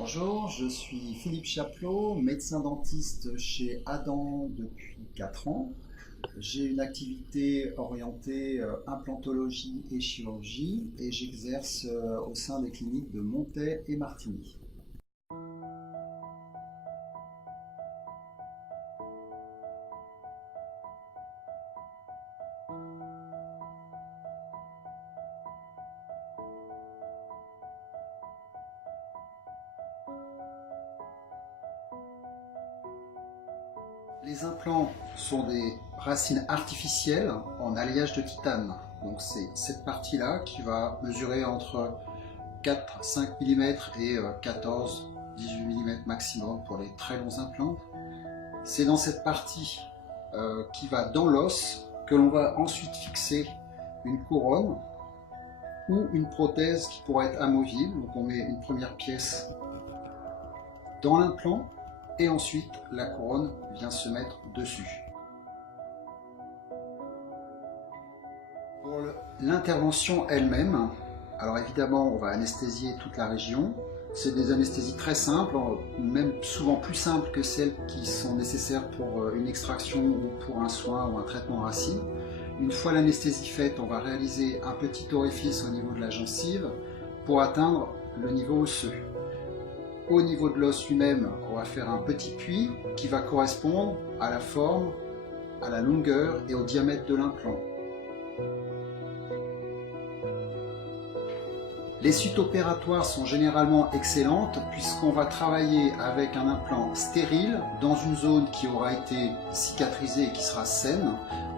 Bonjour, je suis Philippe Chaplot, médecin dentiste chez Adam depuis 4 ans. J'ai une activité orientée implantologie et chirurgie et j'exerce au sein des cliniques de Montet et Martigny. Les implants sont des racines artificielles en alliage de titane. Donc c'est cette partie-là qui va mesurer entre 4-5 mm et 14-18 mm maximum pour les très longs implants. C'est dans cette partie qui va dans l'os que l'on va ensuite fixer une couronne ou une prothèse qui pourrait être amovible. Donc on met une première pièce dans l'implant et ensuite la couronne vient se mettre dessus. Pour l'intervention elle-même, alors évidemment on va anesthésier toute la région. C'est des anesthésies très simples, même souvent plus simples que celles qui sont nécessaires pour une extraction ou pour un soin ou un traitement de racine. Une fois l'anesthésie faite, on va réaliser un petit orifice au niveau de la gencive pour atteindre le niveau osseux. Au niveau de l'os lui-même, on va faire un petit puits qui va correspondre à la forme, à la longueur et au diamètre de l'implant. Les suites opératoires sont généralement excellentes puisqu'on va travailler avec un implant stérile dans une zone qui aura été cicatrisée et qui sera saine.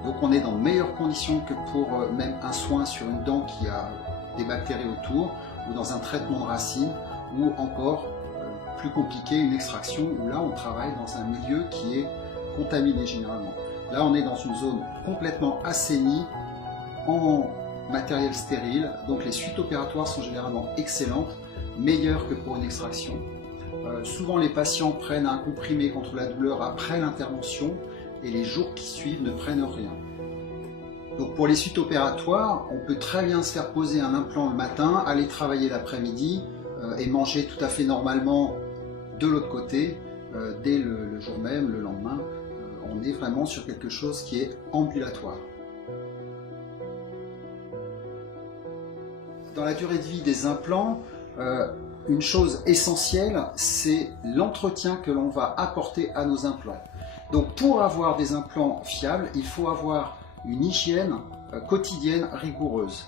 Donc on est dans de meilleures conditions que pour même un soin sur une dent qui a des bactéries autour ou dans un traitement de racine ou encore plus compliqué, une extraction où là on travaille dans un milieu qui est contaminé généralement. Là on est dans une zone complètement assainie en matériel stérile, donc les suites opératoires sont généralement excellentes, meilleures que pour une extraction. Souvent les patients prennent un comprimé contre la douleur après l'intervention et les jours qui suivent ne prennent rien. Donc pour les suites opératoires, on peut très bien se faire poser un implant le matin, aller travailler l'après-midi et manger tout à fait normalement de l'autre côté dès le jour même, le lendemain. On est vraiment sur quelque chose qui est ambulatoire. Dans la durée de vie des implants, une chose essentielle, c'est l'entretien que l'on va apporter à nos implants. Donc pour avoir des implants fiables, il faut avoir une hygiène quotidienne rigoureuse.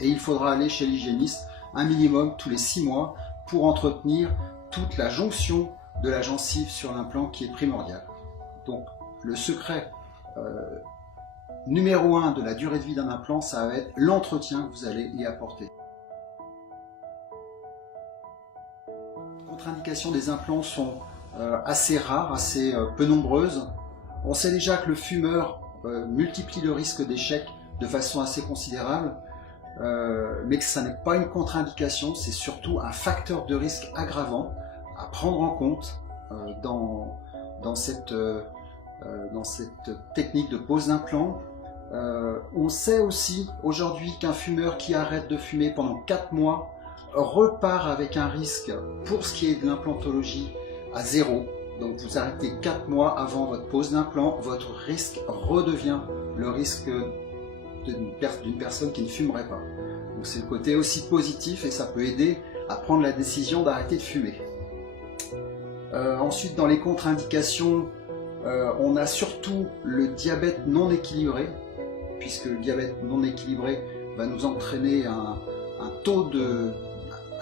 Et il faudra aller chez l'hygiéniste un minimum tous les 6 mois pour entretenir toute la jonction de la gencive sur l'implant qui est primordial. Donc le secret numéro 1 de la durée de vie d'un implant, ça va être l'entretien que vous allez y apporter. Les contre-indications des implants sont assez rares, assez peu nombreuses. On sait déjà que le fumeur multiplie le risque d'échec de façon assez considérable, mais que ça n'est pas une contre-indication, c'est surtout un facteur de risque aggravant à prendre en compte dans cette technique de pose d'implant. On sait aussi aujourd'hui qu'un fumeur qui arrête de fumer pendant 4 mois repart avec un risque pour ce qui est de l'implantologie à 0. Donc vous arrêtez 4 mois avant votre pose d'implant, votre risque redevient le risque d'une personne qui ne fumerait pas. Donc c'est le côté aussi positif et ça peut aider à prendre la décision d'arrêter de fumer. Ensuite, dans les contre-indications, on a surtout le diabète non équilibré, puisque le diabète non équilibré va nous entraîner un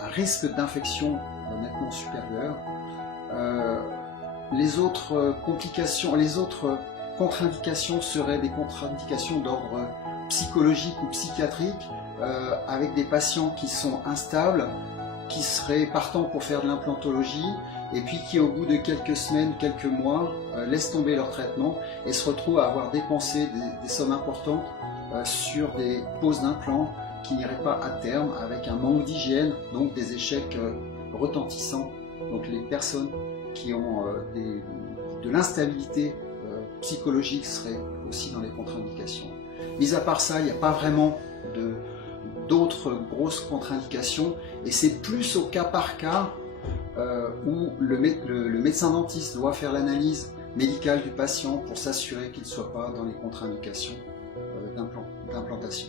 risque d'infection nettement supérieur. Les autres complications, les autres contre-indications seraient des contre-indications d'ordre psychologique ou psychiatrique, avec des patients qui sont instables, qui seraient partants pour faire de l'implantologie, et puis qui au bout de quelques semaines, quelques mois, laissent tomber leur traitement et se retrouvent à avoir dépensé des sommes importantes sur des poses d'implants qui n'iraient pas à terme, avec un manque d'hygiène, donc des échecs retentissants. Donc les personnes qui ont de l'instabilité psychologique seraient aussi dans les contre-indications. Mis à part ça, il n'y a pas vraiment d'autres grosses contre-indications, et c'est plus au cas par cas où le médecin dentiste doit faire l'analyse médicale du patient pour s'assurer qu'il ne soit pas dans les contre-indications d'implantation.